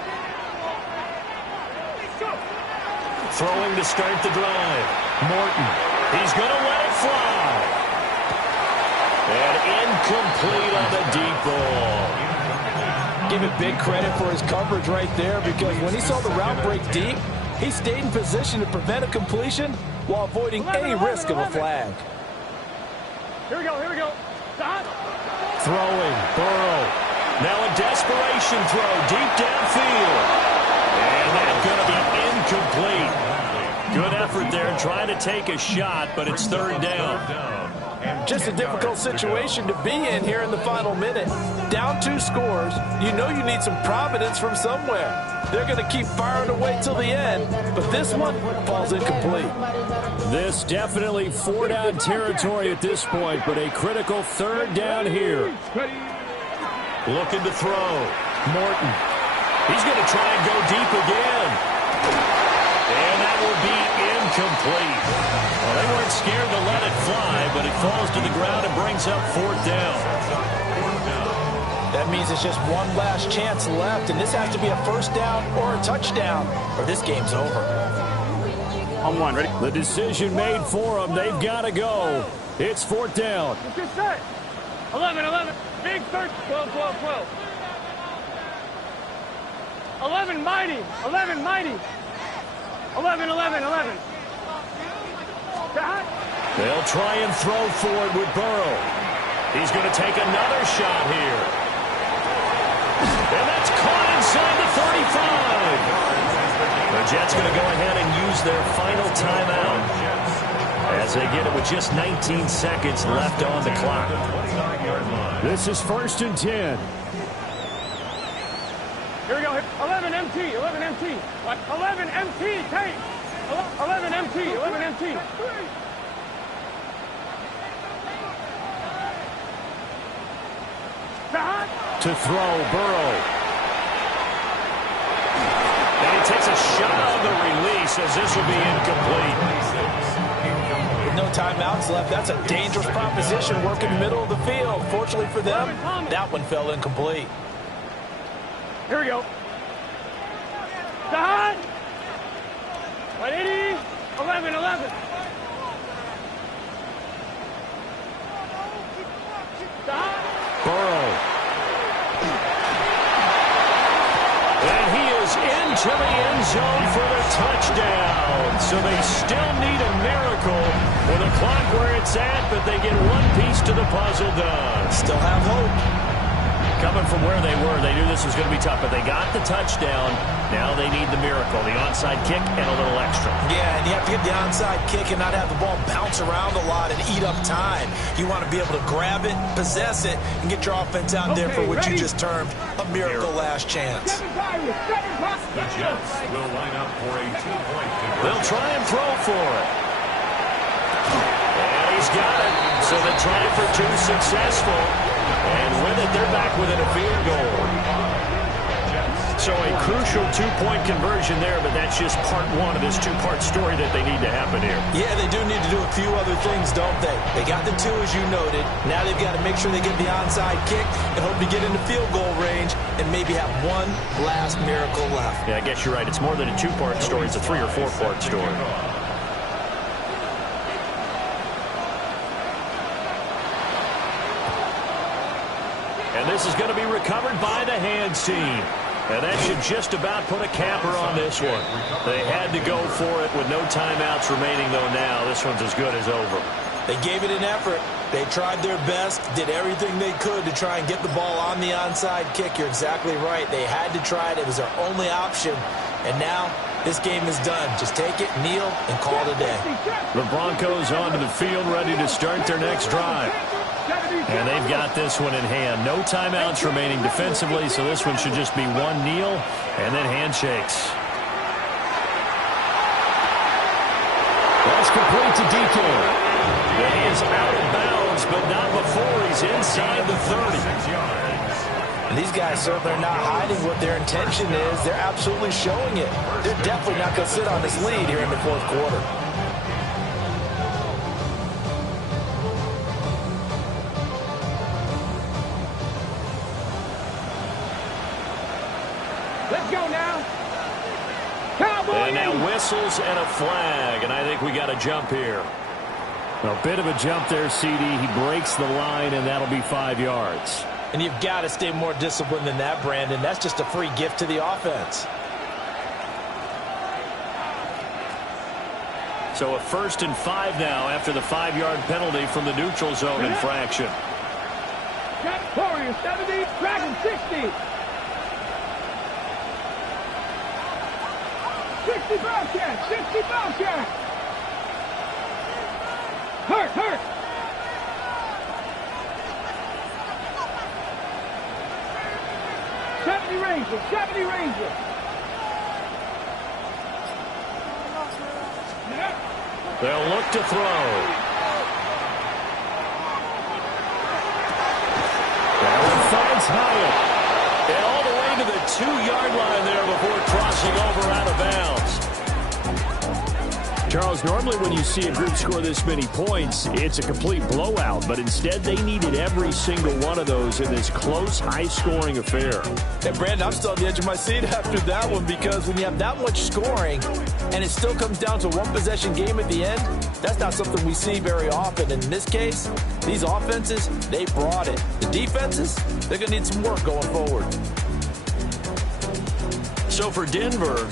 Throwing to start the drive. Morton, he's going to let it fly. And incomplete on the deep ball. Give it big credit for his coverage right there because when he saw the route break deep, he stayed in position to prevent a completion while avoiding any risk of a flag. Here we go. Stop. Throwing, Burrow. Now a desperation throw deep downfield. And that's going to be incomplete. Good effort there trying to take a shot, but it's 3rd down. Just a difficult situation to be in here in the final minute. Down 2 scores, you know you need some providence from somewhere. They're going to keep firing away till the end, but this one falls incomplete. This definitely 4-down territory at this point, but a critical 3rd down here. Looking to throw. Morton. He's going to try and go deep again. And that will be incomplete. Well, they weren't scared to let it fly, but it falls to the ground and brings up 4th down. That means it's just one last chance left, and this has to be a 1st down or a touchdown, or this game's over. On 1, ready? The decision made for them. They've got to go. It's 4th down. It's your set. 11. Big 13. 12. 11 mighty. 11, 11, 11. They'll try and throw for it with Burrow. He's going to take another shot here. And that's caught inside the 35. The Jets going to go ahead and use their final timeout as they get it with just 19 seconds left on the clock. This is 1st and 10. Here we go. 11 MT, 11 MT. 11 MT, take. 11 MT, 11 MT. To throw, Burrow. And he takes a shot on the release as this will be incomplete. With no timeouts left, that's a dangerous proposition working the middle of the field. Fortunately for them, that one fell incomplete. Here we go. Dot. 180. 11, 11. Dot. Burrow. And he is into the end zone for the touchdown. So they still need a miracle with the clock where it's at, but they get one piece to the puzzle done. Still have hope. Coming from where they were, they knew this was going to be tough, but they got the touchdown. Now they need the miracle, the onside kick and a little extra. Yeah, and you have to get the onside kick and not have the ball bounce around a lot and eat up time. You want to be able to grab it, possess it, and get your offense out there for what you just termed a miracle last chance. The Jets will line up for a 2-point conversion. They'll try and throw for it. And he's got it. So the try for two successful. And with it, they're back within a field goal. So a crucial 2-point conversion there, but that's just part one of this two-part story that they need to happen here. Yeah, they do need to do a few other things, don't they? They got the two, as you noted. Now they've got to make sure they get the onside kick and hope to get into field goal range and maybe have one last miracle left. Yeah, I guess you're right. It's more than a two-part story. It's a 3- or 4-part story. And this is going to be recovered by the hands team. And that should just about put a capper on this one. They had to go for it with no timeouts remaining, though, now. This one's as good as over. They gave it an effort. They tried their best, did everything they could to try and get the ball on the onside kick. You're exactly right. They had to try it. It was their only option. And now this game is done. Just take it, kneel, and call it a day. The Broncos onto the field, ready to start their next drive. And they've got this one in hand. No timeouts remaining defensively, so this one should just be one kneel and then handshakes. That's complete to DK. He is out of bounds, but not before he's inside the 30. And these guys certainly are not hiding what their intention is. They're absolutely showing it. They're definitely not going to sit on this lead here in the fourth quarter. Let's go now. Cowboys. And now whistles and a flag, and I think we got a jump here. A bit of a jump there, CD. He breaks the line, and that'll be 5 yards. And you've got to stay more disciplined than that, Brandon. That's just a free gift to the offense. So a 1st and 5 now after the 5-yard penalty from the neutral zone infraction. Warriors 70, Dragons 60. 60 Bobcats, 60 Bobcats. Hurt. 70 Rangers, 70 Rangers. They'll look to throw. That one finds Hyatt. And all the way to the 2-yard line there before crossing over out of bounds. Charles, normally when you see a group score this many points, it's a complete blowout. But instead, they needed every single one of those in this close, high-scoring affair. And, Brandon, I'm still on the edge of my seat after that one because when you have that much scoring and it still comes down to one possession game at the end, that's not something we see very often. And in this case, these offenses, they brought it. The defenses, they're going to need some work going forward. So for Denver,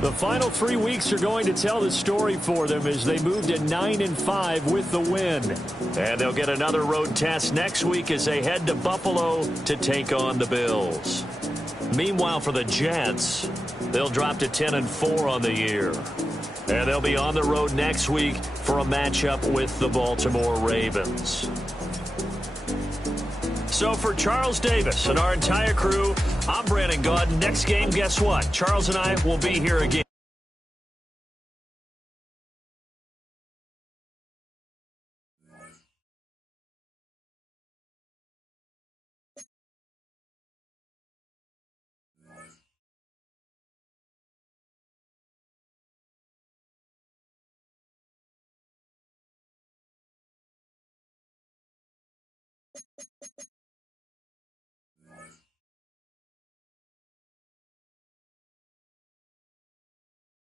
The final 3 weeks are going to tell the story for them as they move to 9-5 with the win. And they'll get another road test next week as they head to Buffalo to take on the Bills. Meanwhile, for the Jets, they'll drop to 10-4 on the year. And they'll be on the road next week for a matchup with the Baltimore Ravens. So for Charles Davis and our entire crew, I'm Brandon Gaud. Next game, guess what? Charles and I will be here again.